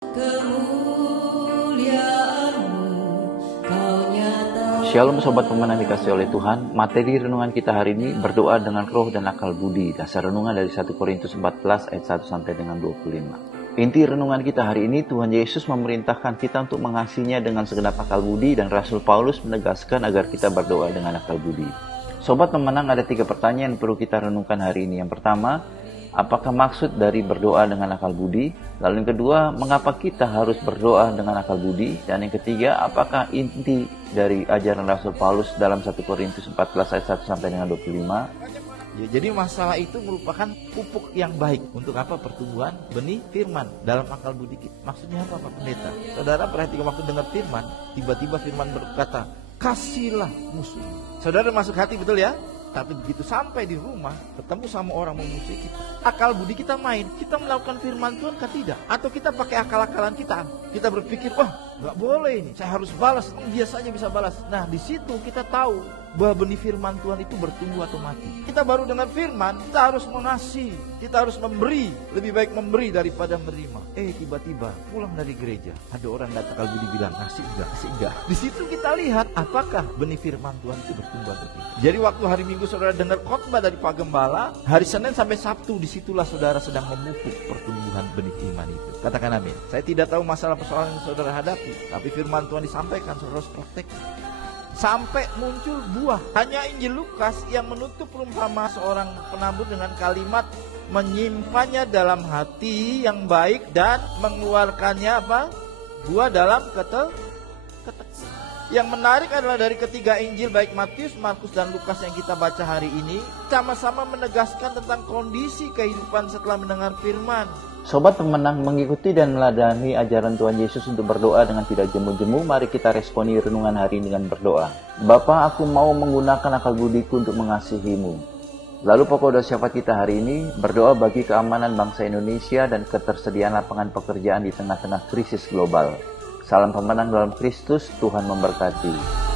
Shalom Sobat Pemenang dikasih oleh Tuhan. Materi renungan kita hari ini berdoa dengan roh dan akal budi. Dasar renungan dari 1 Korintus 14 ayat 1 sampai dengan 25. Inti renungan kita hari ini, Tuhan Yesus memerintahkan kita untuk mengasihinya dengan segenap akal budi, dan Rasul Paulus menegaskan agar kita berdoa dengan akal budi. Sobat Pemenang, ada 3 pertanyaan yang perlu kita renungkan hari ini. Yang pertama, apakah maksud dari berdoa dengan akal budi? Lalu yang kedua, mengapa kita harus berdoa dengan akal budi? Dan yang ketiga, apakah inti dari ajaran Rasul Paulus dalam 1 Korintus 14 ayat 1 sampai dengan 25? Ya, jadi masalah itu merupakan pupuk yang baik. Untuk apa? Pertumbuhan benih firman dalam akal budi kita. Maksudnya apa, Pak Pendeta? Saudara perhatikan waktu dengar firman, tiba-tiba firman berkata, kasihlah musuh. Saudara masuk hati, betul ya? Tapi begitu sampai di rumah, ketemu sama orang memusuhi kita, akal budi kita main. Kita melakukan firman Tuhan kah tidak? Atau kita pakai akal-akalan kita? Kita berpikir, wah gak boleh ini, saya harus balas. Dia saja bisa balas. Nah, di situ kita tahu bahwa benih firman Tuhan itu bertumbuh atau mati. Kita baru dengan firman, kita harus mengasihi, kita harus memberi. Lebih baik memberi daripada menerima. Tiba-tiba pulang dari gereja, ada orang datang akal budi bilang, ngasih enggak. Di situ kita lihat apakah benih firman Tuhan itu bertumbuh atau tidak. Jadi waktu hari Minggu saudara dengar khotbah dari Pak Gembala, hari Senin sampai Sabtu, disitulah saudara sedang memupuk pertumbuhan benih iman itu. Katakan amin. Saya tidak tahu masalah persoalan yang saudara hadapi, tapi firman Tuhan disampaikan, saudara harus praktekkan sampai muncul buah. Hanya Injil Lukas yang menutup perumpamaan seorang penabur dengan kalimat menyimpannya dalam hati yang baik dan mengeluarkannya apa? Buah dalam ketek. Yang menarik adalah dari ketiga Injil, baik Matius, Markus, dan Lukas yang kita baca hari ini, sama-sama menegaskan tentang kondisi kehidupan setelah mendengar firman. Sobat Pemenang, mengikuti dan meladani ajaran Tuhan Yesus untuk berdoa dengan tidak jemu-jemu, mari kita responi renungan hari ini dengan berdoa. Bapa, aku mau menggunakan akal budiku untuk mengasihimu. Lalu pokok doa syafaat kita hari ini, berdoa bagi keamanan bangsa Indonesia dan ketersediaan lapangan pekerjaan di tengah-tengah krisis global. Salam pemenang dalam Kristus, Tuhan memberkati.